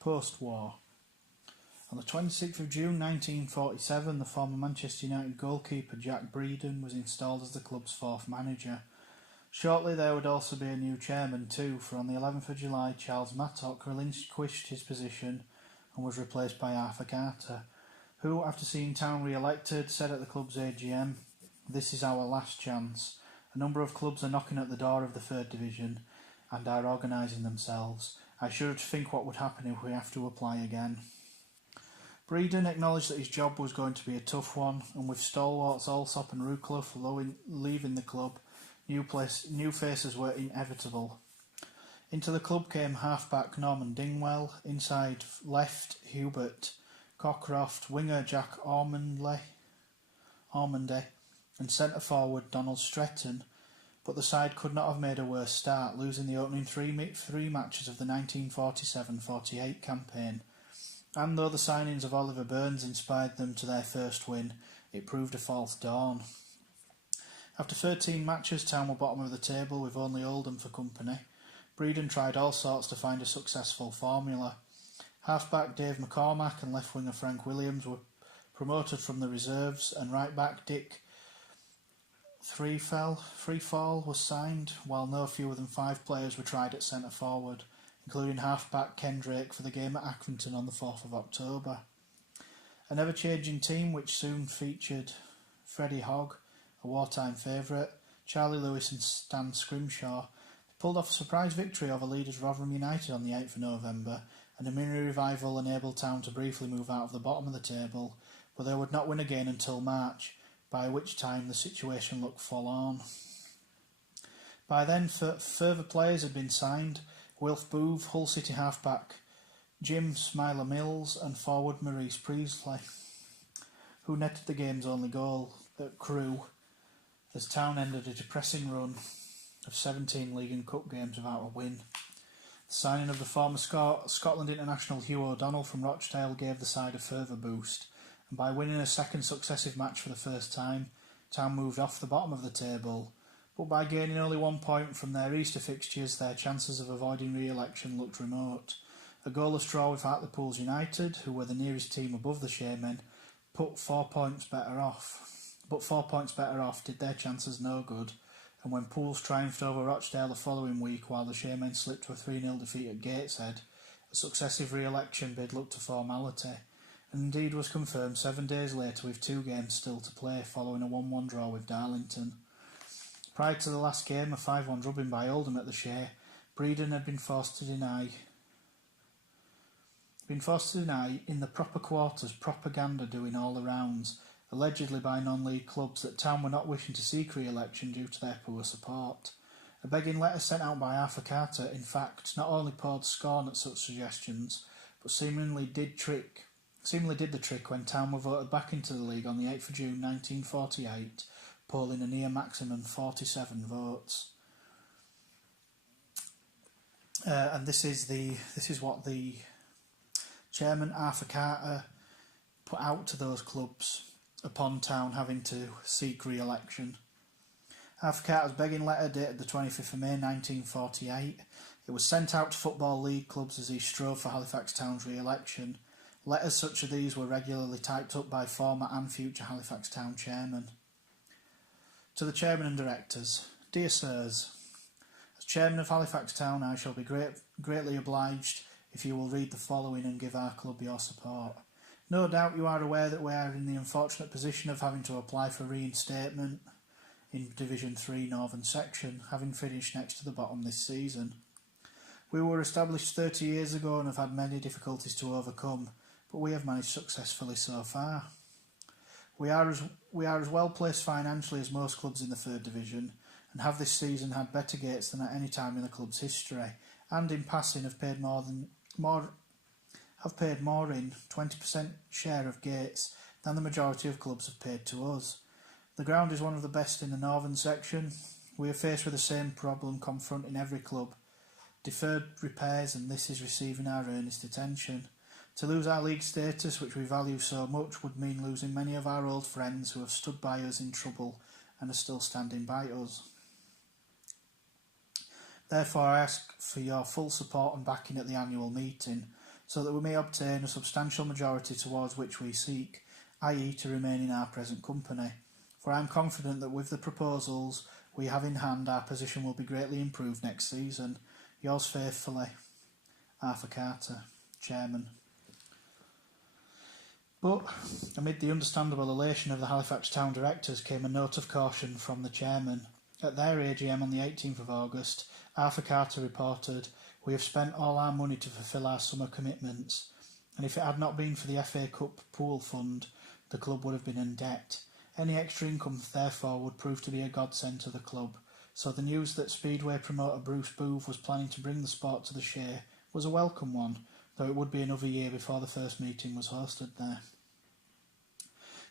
Post-war. On the 26th of June 1947, the former Manchester United goalkeeper Jack Breeden was installed as the club's fourth manager. Shortly there would also be a new chairman too, for on the 11th of July Charles Mattock relinquished his position and was replaced by Arthur Carter, who, after seeing Town re-elected, said at the club's AGM, "This is our last chance. A number of clubs are knocking at the door of the third division and are organising themselves. I should think what would happen if we have to apply again." Breeden acknowledged that his job was going to be a tough one, and with stalwarts Allsop and Rucliffe leaving the club, new faces were inevitable. Into the club came halfback Norman Dingwell, inside left Hubert Cockcroft, winger Jack Ormonde, and centre forward Donald Stretton, but the side could not have made a worse start, losing the opening three matches of the 1947-48 campaign. And though the signings of Oliver Burns inspired them to their first win, it proved a false dawn. After 13 matches, Town were bottom of the table with only Oldham for company. Breeden tried all sorts to find a successful formula. Halfback Dave McCormack and left winger Frank Williams were promoted from the reserves, and right back Dick Freefall was signed, while no fewer than 5 players were tried at centre forward, including halfback Ken Drake for the game at Accrington on the 4th of October. An ever-changing team which soon featured Freddie Hogg, a wartime favourite, Charlie Lewis and Stan Scrimshaw, pulled off a surprise victory over leaders Rotherham United on the 8th of November, and a mini revival enabled Town to briefly move out of the bottom of the table, but they would not win again until March, by which time the situation looked full-on. By then, further players had been signed: Wilf Booth, Hull City halfback Jim Smiler Mills, and forward Maurice Priestley, who netted the game's only goal at Crewe, as Town ended a depressing run of 17 League and Cup games without a win. The signing of the former Scotland international Hugh O'Donnell from Rochdale gave the side a further boost, and by winning a second successive match for the first time, Town moved off the bottom of the table, but by gaining only 1 point from their Easter fixtures, their chances of avoiding re-election looked remote. A goalless draw with Hartlepool United, who were the nearest team above the Shaymen, but 4 points better off did their chances no good, and when Pools triumphed over Rochdale the following week while the Shaymen slipped to a 3-0 defeat at Gateshead, a successive re-election bid looked a formality, and indeed was confirmed 7 days later with 2 games still to play following a 1-1 draw with Darlington. Prior to the last game, a 5-1 drubbing by Oldham at the Shea, Breeden had been forced to deny in the proper quarters propaganda doing all the rounds, allegedly by non-league clubs, that Town were not wishing to seek re-election due to their poor support. A begging letter sent out by Arthur Carter, in fact, not only poured scorn at such suggestions, but seemingly did the trick when Town were voted back into the league on the 8th of June 1948, polling a near maximum 47 votes. And this is what the chairman Arthur Carter put out to those clubs upon Town having to seek re-election. Arthur Carter's begging letter dated the 25th of May 1948. It was sent out to Football League clubs as he strove for Halifax Town's re-election. Letters such as these were regularly typed up by former and future Halifax Town chairmen. To the chairman and directors: Dear Sirs, as chairman of Halifax Town, I shall be greatly obliged if you will read the following and give our club your support. No doubt you are aware that we are in the unfortunate position of having to apply for reinstatement in Division 3 Northern Section, having finished next to the bottom this season. We were established 30 years ago and have had many difficulties to overcome, but we have managed successfully so far. We are as well placed financially as most clubs in the 3rd Division, and have this season had better gates than at any time in the club's history, and in passing have paid more in 20% share of gates than the majority of clubs have paid to us. The ground is one of the best in the Northern Section. We are faced with the same problem confronting every club: deferred repairs, and this is receiving our earnest attention. To lose our league status, which we value so much, would mean losing many of our old friends who have stood by us in trouble and are still standing by us. Therefore, I ask for your full support and backing at the annual meeting. so that we may obtain a substantial majority towards which we seek, i.e. to remain in our present company. For I am confident that with the proposals we have in hand, our position will be greatly improved next season. Yours faithfully, Arthur Carter, Chairman. But amid the understandable elation of the Halifax Town Directors came a note of caution from the Chairman. At their AGM on the 18th of August, Arthur Carter reported, "We have spent all our money to fulfil our summer commitments, and if it had not been for the FA Cup pool fund, the club would have been in debt. Any extra income, therefore, would prove to be a godsend to the club. So the news that Speedway promoter Bruce Booth was planning to bring the sport to the Shay was a welcome one, though it would be another year before the first meeting was hosted there."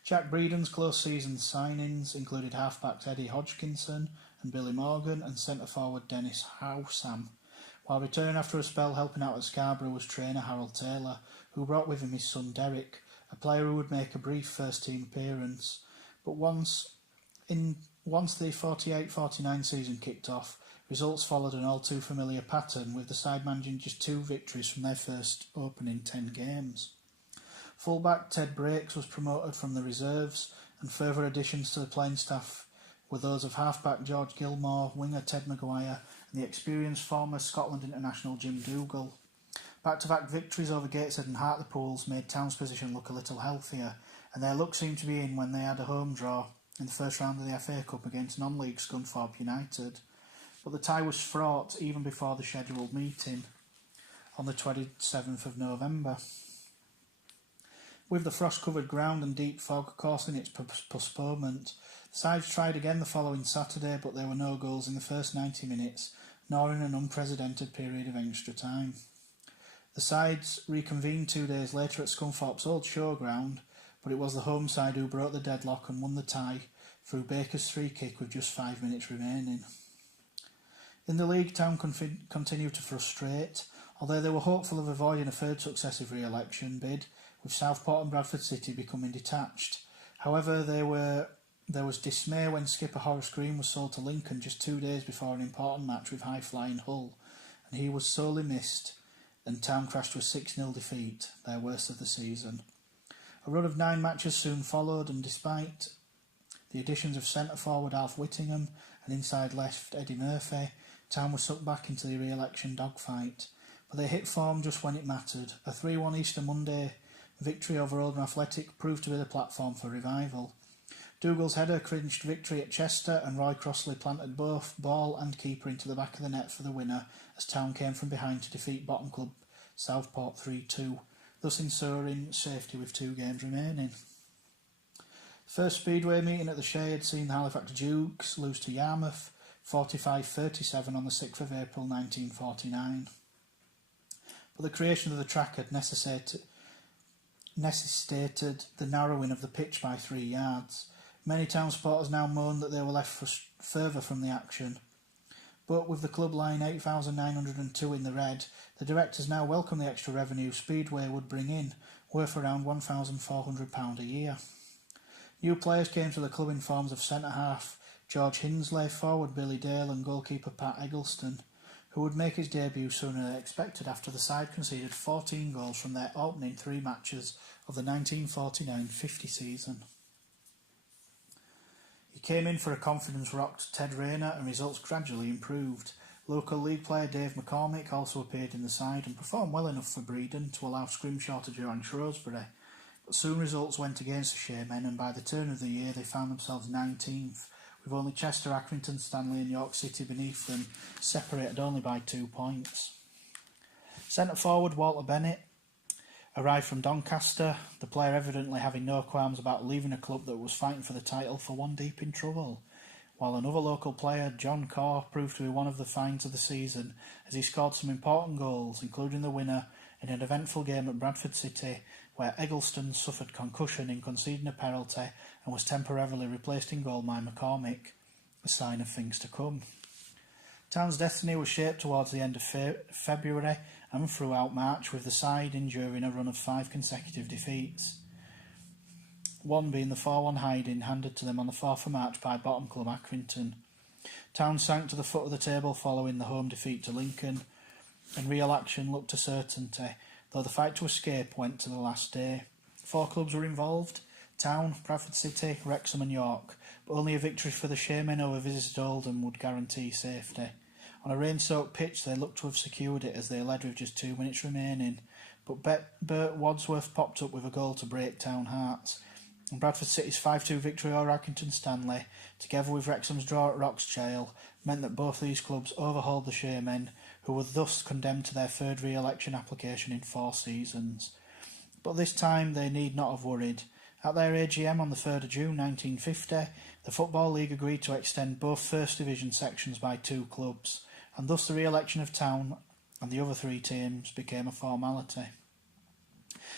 Jack Breeden's close season signings included halfbacks Eddie Hodgkinson and Billy Morgan and centre-forward Dennis Howsam. While returning after a spell helping out at Scarborough was trainer Harold Taylor, who brought with him his son Derek, a player who would make a brief first-team appearance. But once the 48-49 season kicked off, results followed an all too familiar pattern, with the side managing just 2 victories from their first opening 10 games. Fullback Ted Breaks was promoted from the reserves, and further additions to the playing staff were those of halfback George Gilmore, winger Ted Maguire, and the experienced former Scotland international Jim Dougal. Back-to-back victories over Gateshead and Hartlepool made Town's position look a little healthier, and their luck seemed to be in when they had a home draw in the first round of the FA Cup against non-league Scunthorpe United. But the tie was fraught even before the scheduled meeting on the 27th of November. With the frost-covered ground and deep fog causing its postponement, the sides tried again the following Saturday, but there were no goals in the first 90 minutes, nor in an unprecedented period of extra time. The sides reconvened 2 days later at Scunthorpe's old showground, but it was the home side who broke the deadlock and won the tie through Baker's free kick with just 5 minutes remaining. In the league, Town continued to frustrate, although they were hopeful of avoiding a third successive re-election bid, with Southport and Bradford City becoming detached. However, there was dismay when skipper Horace Green was sold to Lincoln just 2 days before an important match with high-flying Hull, and he was sorely missed, and Town crashed to a 6-0 defeat, their worst of the season. A run of 9 matches soon followed, and despite the additions of centre-forward Alf Whittingham and inside-left Eddie Murphy, Town was sucked back into the re-election dogfight. But they hit form just when it mattered. A 3-1 Easter Monday victory over Oldham Athletic proved to be the platform for revival. Dougal's header clinched victory at Chester, and Roy Crossley planted both ball and keeper into the back of the net for the winner as Town came from behind to defeat bottom club Southport 3-2, thus ensuring safety with 2 games remaining. The first Speedway meeting at the Shay had seen the Halifax Dukes lose to Yarmouth 45-37 on the 6th of April 1949. But the creation of the track had necessitated the narrowing of the pitch by 3 yards. Many Town supporters now moaned that they were left further from the action. But with the club lying 8,902 in the red, the directors now welcome the extra revenue Speedway would bring in, worth around £1,400 a year. New players came to the club in forms of centre-half George Hinsley, forward Billy Dale and goalkeeper Pat Eggleston, who would make his debut sooner than expected after the side conceded 14 goals from their opening 3 matches of the 1949-50 season. He came in for a confidence-rocked Ted Rayner, and results gradually improved. Local league player Dave McCormick also appeared in the side and performed well enough for Breeden to allow Scrimshaw to join Shrewsbury. But soon results went against the Shaymen, and by the turn of the year they found themselves 19th, with only Chester, Accrington, Stanley and York City beneath them, separated only by 2 points. Centre-forward Walter Bennett arrived from Doncaster, the player evidently having no qualms about leaving a club that was fighting for the title for one deep in trouble, while another local player, John Corr, proved to be one of the finds of the season as he scored some important goals, including the winner in an eventful game at Bradford City, where Eggleston suffered concussion in conceding a penalty and was temporarily replaced in goal by McCormick, a sign of things to come. Town's destiny was shaped towards the end of February and throughout March, with the side enduring a run of 5 consecutive defeats, one being the 4-1 hiding handed to them on the 4th of March by bottom club Accrington. Town sank to the foot of the table following the home defeat to Lincoln, and re-election looked a certainty, though the fight to escape went to the last day. 4 clubs were involved: Town, Bradford City, Wrexham and York, but only a victory for the Shaymen over visited Oldham would guarantee safety. On a rain-soaked pitch, they looked to have secured it as they led with just 2 minutes remaining, but Bert Wadsworth popped up with a goal to break Town hearts. And Bradford City's 5-2 victory over Accrington Stanley, together with Wrexham's draw at Rochdale, meant that both these clubs overhauled the Shaymen, who were thus condemned to their third re-election application in 4 seasons. But this time they need not have worried. At their AGM on the 3rd of June 1950, the Football League agreed to extend both First Division sections by 2 clubs, and thus the re-election of Town and the other 3 teams became a formality.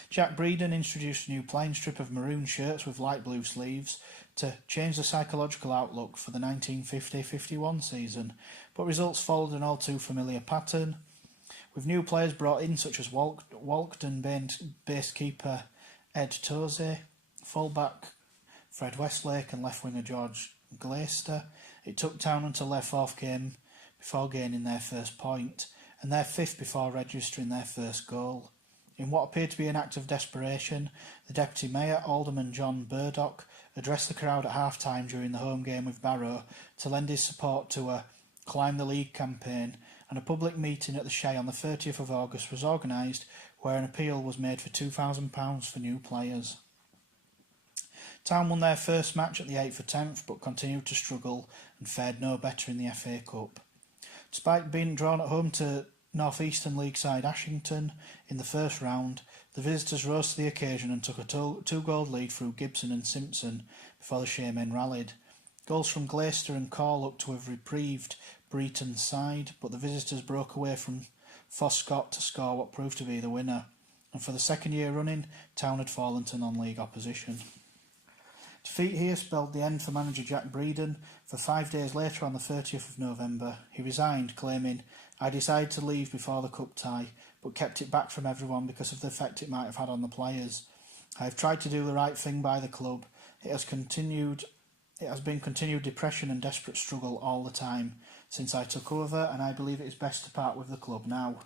Jack Breeden introduced a new playing strip of maroon shirts with light blue sleeves to change the psychological outlook for the 1950-51 season, but results followed an all too familiar pattern, with new players brought in such as Walkden-based keeper Ed Toze, full-back Fred Westlake and left winger George Glaister. It took Town until their 4th game before gaining their first point, and their 5th before registering their first goal. In what appeared to be an act of desperation, the Deputy Mayor, Alderman John Burdock, addressed the crowd at half-time during the home game with Barrow to lend his support to a Climb the League campaign, and a public meeting at the Shay on the 30th of August was organised where an appeal was made for £2,000 for new players. Town won their first match at the 8th of 10th but continued to struggle and fared no better in the FA Cup. Despite being drawn at home to North Eastern League side Ashington in the first round, the visitors rose to the occasion and took a 2-goal lead through Gibson and Simpson before the Shaymen rallied. Goals from Glaister and Corr looked to have reprieved Breeton's side, but the visitors broke away from Foscott to score what proved to be the winner, and for the 2nd year running, Town had fallen to non-league opposition. Defeat here spelled the end for manager Jack Breeden, for 5 days later on the 30th of November he resigned, claiming, "I decided to leave before the cup tie, but kept it back from everyone because of the effect it might have had on the players. I have tried to do the right thing by the club. It has been continued depression and desperate struggle all the time since I took over, and I believe it is best to part with the club now.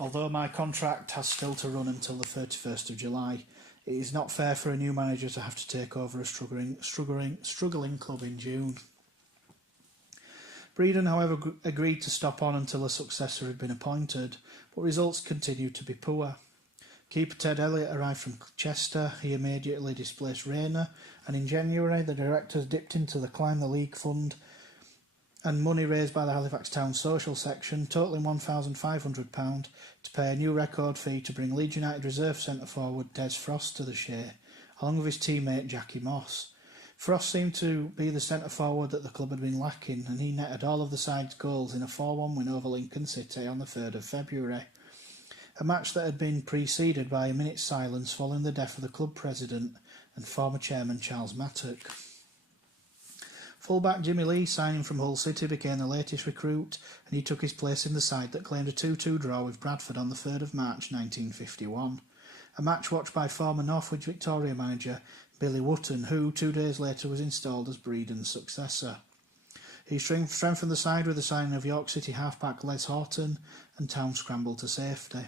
Although my contract has still to run until the 31st of July, it is not fair for a new manager to have to take over a struggling club in June." Breeden, however, agreed to stop on until a successor had been appointed, but results continued to be poor. Keeper Ted Elliott arrived from Chester. He immediately displaced Rayner, and in January the directors dipped into the Climb the League fund and money raised by the Halifax Town social section, totalling £1,500, to pay a new record fee to bring Leeds United reserve centre-forward Des Frost to the Shay, along with his teammate Jackie Moss. Frost seemed to be the centre-forward that the club had been lacking, and he netted all of the side's goals in a 4-1 win over Lincoln City on the 3rd of February. A match that had been preceded by a minute's silence following the death of the club president and former chairman Charles Mattock. Fullback Jimmy Lee, signing from Hull City, became the latest recruit, and he took his place in the side that claimed a 2-2 draw with Bradford on the 3rd of March 1951. A match watched by former Northwich Victoria manager Billy Wotton, who 2 days later was installed as Breeden's successor. He strengthened the side with the signing of York City halfback Les Horton, and Town scrambled to safety.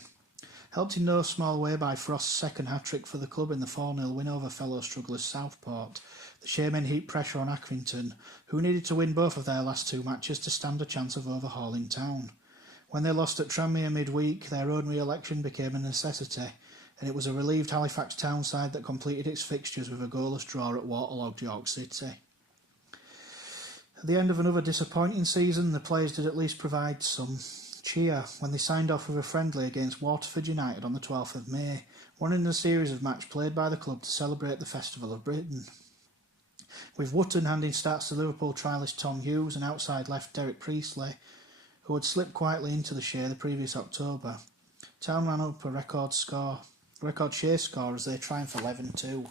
Helped in no small way by Frost's second hat-trick for the club in the 4-0 win over fellow strugglers Southport, the Shaymen heaped pressure on Accrington, who needed to win both of their last 2 matches to stand a chance of overhauling Town. When they lost at Tranmere midweek, their own re-election became a necessity, and it was a relieved Halifax Town side that completed its fixtures with a goalless draw at waterlogged York City. At the end of another disappointing season, the players did at least provide some cheer when they signed off with a friendly against Waterford United on the 12th of May, one in a series of matches played by the club to celebrate the Festival of Britain. With Wotton handing starts to Liverpool trialist Tom Hughes and outside left Derek Priestley, who had slipped quietly into the Shay the previous October, Town ran up a record Shay score as they triumphed 11-2.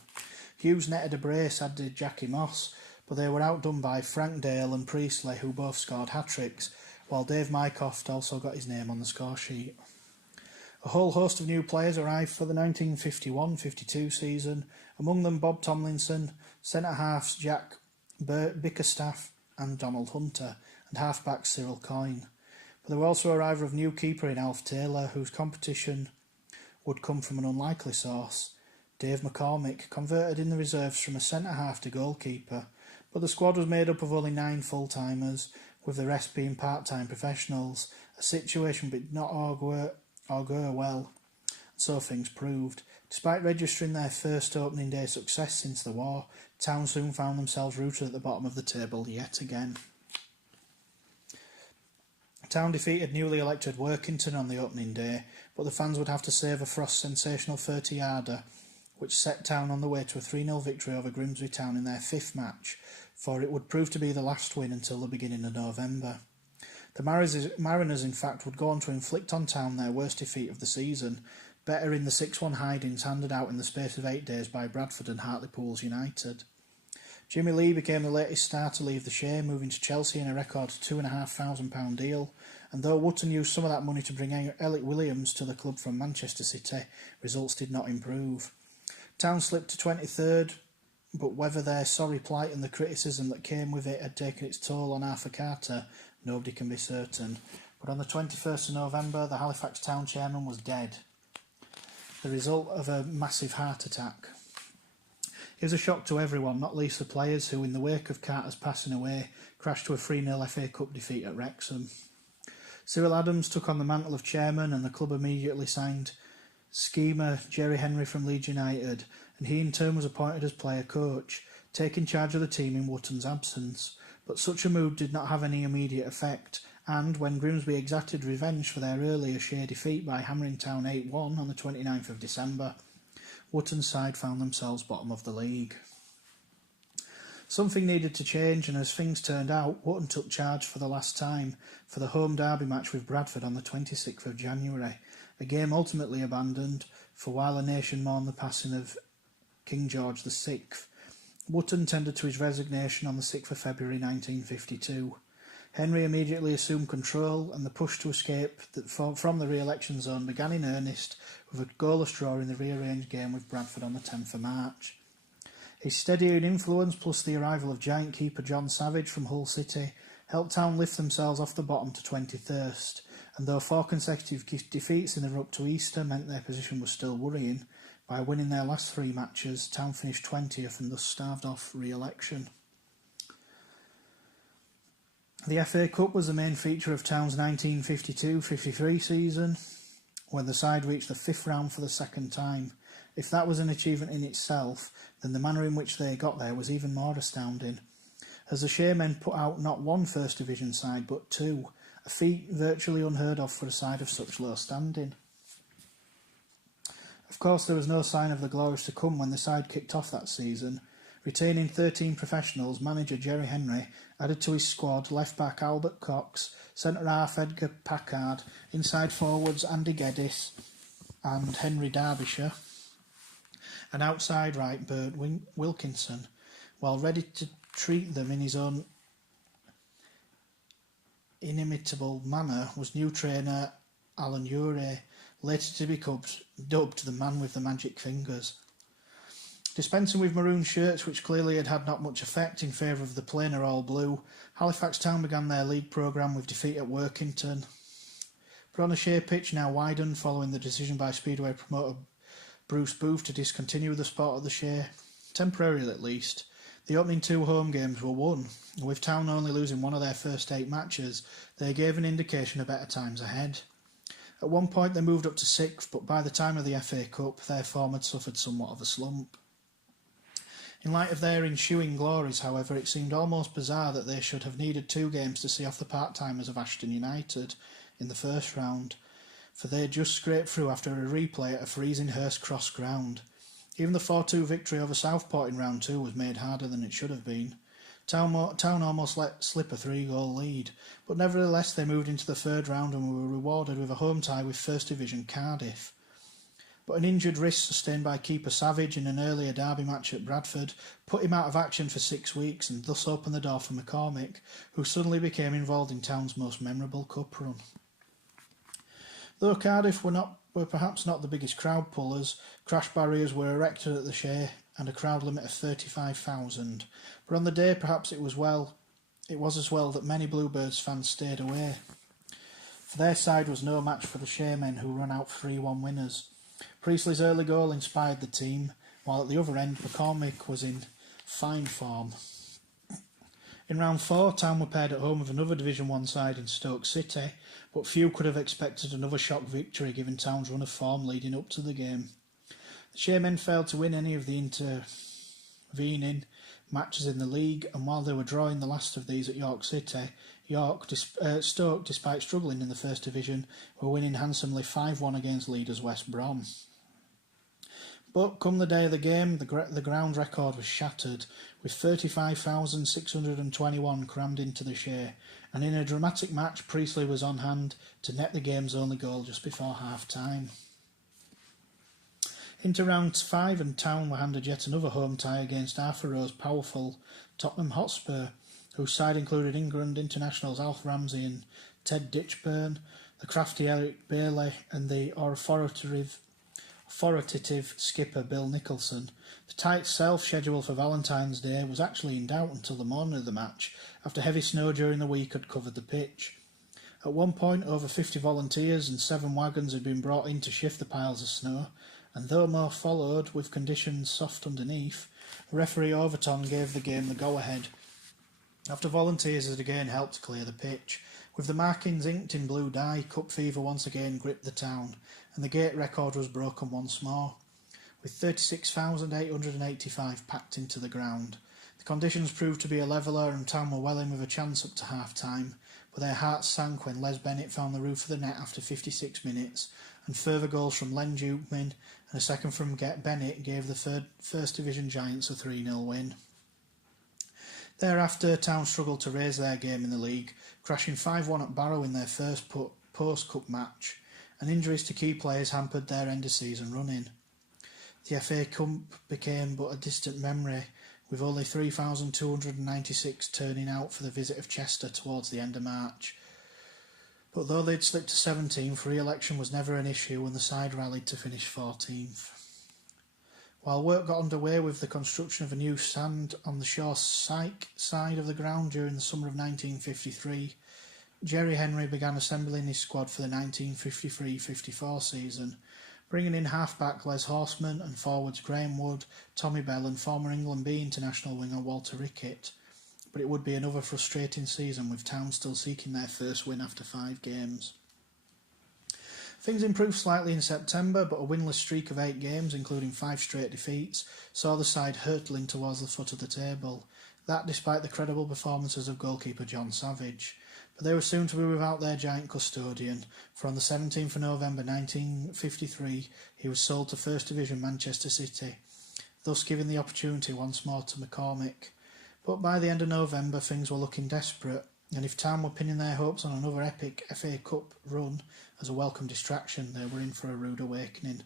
Hughes netted a brace, as did Jackie Moss, but they were outdone by Frank Dale and Priestley, who both scored hat-tricks, while Dave Mycroft also got his name on the score sheet. A whole host of new players arrived for the 1951-52 season, among them Bob Tomlinson, centre-halves Jack Bickerstaff and Donald Hunter, and half-back Cyril Coyne. But there were also arrival of new keeper in Alf Taylor, whose competition would come from an unlikely source. Dave McCormick converted in the reserves from a centre-half to goalkeeper, but the squad was made up of only 9 full-timers, with the rest being part-time professionals, a situation which did not augur well. So things proved. Despite registering their first opening day success since the war, Town soon found themselves rooted at the bottom of the table yet again. Town defeated newly elected Workington on the opening day, but the fans would have to savour Frost's sensational 30-yarder, which set Town on the way to a 3-0 victory over Grimsby Town in their 5th match, for it would prove to be the last win until the beginning of November. The Mariners, in fact, would go on to inflict on Town their worst defeat of the season, better in the 6-1 hidings handed out in the space of 8 days by Bradford and Hartlepool United. Jimmy Lee became the latest star to leave the Shay, moving to Chelsea in a record £2,500 deal, and though Wootton used some of that money to bring Alec Williams to the club from Manchester City, results did not improve. Town slipped to 23rd, but whether their sorry plight and the criticism that came with it had taken its toll on Arthur Carter, nobody can be certain. But on the 21st of November, the Halifax Town chairman was dead, the result of a massive heart attack. It was a shock to everyone, not least the players, who in the wake of Carter's passing away crashed to a 3-0 FA Cup defeat at Wrexham. Cyril Adams took on the mantle of chairman, and the club immediately signed schemer Jerry Henry from Leeds United, and he in turn was appointed as player coach, taking charge of the team in Wootton's absence. But such a move did not have any immediate effect, and when Grimsby exacted revenge for their earlier Shay defeat by hammering Town 8-1 on the 29th of December, Wootton's side found themselves bottom of the league. Something needed to change, and as things turned out, Wootton took charge for the last time for the home derby match with Bradford on the 26th of January, a game ultimately abandoned, for while the nation mourned the passing of King George VI, Wootton tendered to his resignation on the 6th of February 1952. Henry immediately assumed control, and the push to escape from the re-election zone began in earnest with a goalless draw in the rearranged game with Bradford on the 10th of March. His steadying influence, plus the arrival of giant keeper John Savage from Hull City, helped Town lift themselves off the bottom to 23rd, and though 4 consecutive defeats in the run up to Easter meant their position was still worrying, by winning their last 3 matches, Town finished 20th and thus staved off re-election. The FA Cup was the main feature of Town's 1952-53 season, when the side reached the 5th round for the second time. If that was an achievement in itself, then the manner in which they got there was even more astounding, as the Shaymen put out not 1 First Division side but 2, a feat virtually unheard of for a side of such low standing. Of course, there was no sign of the glories to come when the side kicked off that season. Retaining 13 professionals, manager Jerry Henry added to his squad left-back Albert Cox, centre-half Edgar Packard, inside forwards Andy Geddes and Henry Derbyshire, and outside right Bert Wilkinson, while ready to treat them in his own inimitable manner was new trainer Alan Urey, later to be dubbed the man with the magic fingers. Dispensing with maroon shirts, which clearly had not much effect in favour of the plainer all-blue, Halifax Town began their league programme with defeat at Workington. But on a Shay pitch now widened following the decision by Speedway promoter Bruce Booth to discontinue the sport of the Shay, temporarily at least, the opening 2 home games were won, and with Town only losing 1 of their first 8 matches, they gave an indication of better times ahead. At one point they moved up to 6th, but by the time of the FA Cup, their form had suffered somewhat of a slump. In light of their ensuing glories, however, it seemed almost bizarre that they should have needed 2 games to see off the part-timers of Ashton United in the first round, for they had just scraped through after a replay at a freezing Hurst Cross ground. Even the 4-2 victory over Southport in round 2 was made harder than it should have been. Town almost let slip a 3-goal lead, but nevertheless they moved into the 3rd round and were rewarded with a home tie with First Division Cardiff. But an injured wrist sustained by keeper Savage in an earlier derby match at Bradford put him out of action for 6 weeks and thus opened the door for McCormick, who suddenly became involved in Town's most memorable cup run. Though Cardiff were perhaps not the biggest crowd pullers, crash barriers were erected at the Shay and a crowd limit of 35,000. But on the day perhaps it was as well that many Bluebirds fans stayed away, for their side was no match for the Shaymen, who ran out 3-1 winners. Priestley's early goal inspired the team, while at the other end McCormick was in fine form. In round 4, Town were paired at home with another Division 1 side in Stoke City, but few could have expected another shock victory given Town's run of form leading up to the game. The Shaymen failed to win any of the intervening matches in the league, and while they were drawing the last of these at York City, Stoke, despite struggling in the First Division, were winning handsomely 5-1 against leaders West Brom. But come the day of the game, the ground record was shattered, with 35,621 crammed into the Shay, and in a dramatic match, Priestley was on hand to net the game's only goal just before half-time. Into round 5, and Town were handed yet another home tie against Arthur Rowe's powerful Tottenham Hotspur, whose side included England internationals Alf Ramsey and Ted Ditchburn, the crafty Eric Bailey, and the authoritative skipper Bill Nicholson. The tight self-schedule for Valentine's Day was actually in doubt until the morning of the match, after heavy snow during the week had covered the pitch. At one point, over 50 volunteers and 7 wagons had been brought in to shift the piles of snow, and though more followed, with conditions soft underneath, referee Overton gave the game the go-ahead, after volunteers had again helped clear the pitch. With the markings inked in blue dye, cup fever once again gripped the town, and the gate record was broken once more, with 36,885 packed into the ground. The conditions proved to be a leveller, and Town were well in with a chance up to half-time, but their hearts sank when Les Bennett found the roof of the net after 56 minutes, and further goals from Len Dukeman and a second from Bennett gave the First Division Giants a 3-0 win. Thereafter, Town struggled to raise their game in the league, crashing 5-1 at Barrow in their first post-cup match, and injuries to key players hampered their end-of-season run-in. The FA Cup became but a distant memory, with only 3,296 turning out for the visit of Chester towards the end of March. But though they'd slipped to 17th, re-election was never an issue, and the side rallied to finish 14th. While work got underway with the construction of a new stand on the Shore Syke side of the ground during the summer of 1953, Jerry Henry began assembling his squad for the 1953-54 season, bringing in half-back Les Horseman and forwards Graham Wood, Tommy Bell and former England B international winger Walter Rickett. But it would be another frustrating season, with Town still seeking their first win after 5 games. Things improved slightly in September, but a winless streak of 8 games, including 5 straight defeats, saw the side hurtling towards the foot of the table. That despite the credible performances of goalkeeper John Savage. But they were soon to be without their giant custodian, for on the 17th of November 1953 he was sold to First Division Manchester City, thus giving the opportunity once more to McCormick. But by the end of November things were looking desperate, and if Town were pinning their hopes on another epic FA Cup run as a welcome distraction, they were in for a rude awakening.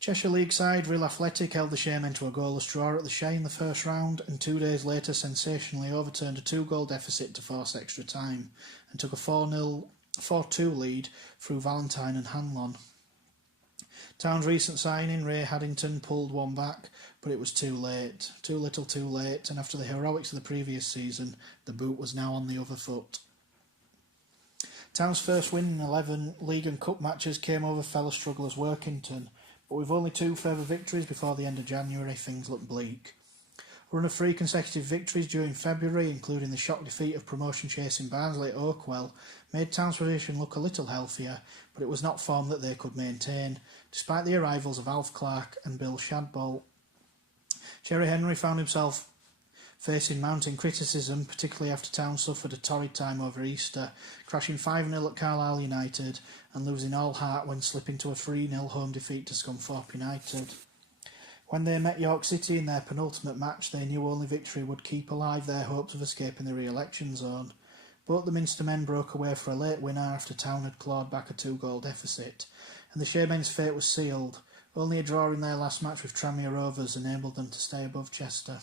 Cheshire League side Real Athletic held the Shaymen to a goalless draw at the Shay in the first round, and 2 days later sensationally overturned a 2-goal deficit to force extra time, and took a 4-2 lead through Valentine and Hanlon. Town's recent signing, Ray Haddington, pulled one back, but it was too late. Too little too late, and after the heroics of the previous season, the boot was now on the other foot. Town's first win in 11 league and cup matches came over fellow strugglers Workington, but with only 2 further victories before the end of January, things looked bleak. A run of 3 consecutive victories during February, including the shock defeat of promotion-chasing Barnsley at Oakwell, made Town's position look a little healthier, but it was not form that they could maintain, despite the arrivals of Alf Clark and Bill Shadbolt. Jerry Henry found himself facing mounting criticism, particularly after Town suffered a torrid time over Easter, crashing 5-0 at Carlisle United and losing all heart when slipping to a 3-0 home defeat to Scunthorpe United. When they met York City in their penultimate match, they knew only victory would keep alive their hopes of escaping the re-election zone. But the Minster men broke away for a late winner after Town had clawed back a 2-goal deficit, and the Shaymen's fate was sealed. Only a draw in their last match with Tranmere Rovers enabled them to stay above Chester.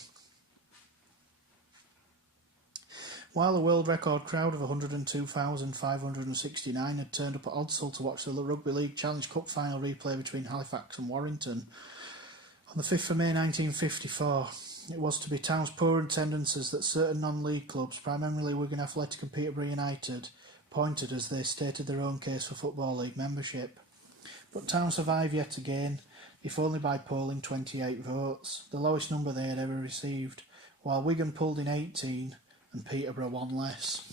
While a world record crowd of 102,569 had turned up at Odsall to watch the Rugby League Challenge Cup final replay between Halifax and Warrington, on the 5th of May 1954, it was to be Town's poor attendances that certain non-league clubs, primarily Wigan Athletic and Peterborough United, pointed as they stated their own case for Football League membership. But Town survived yet again, if only by polling 28 votes, the lowest number they had ever received, while Wigan pulled in 18 and Peterborough one less.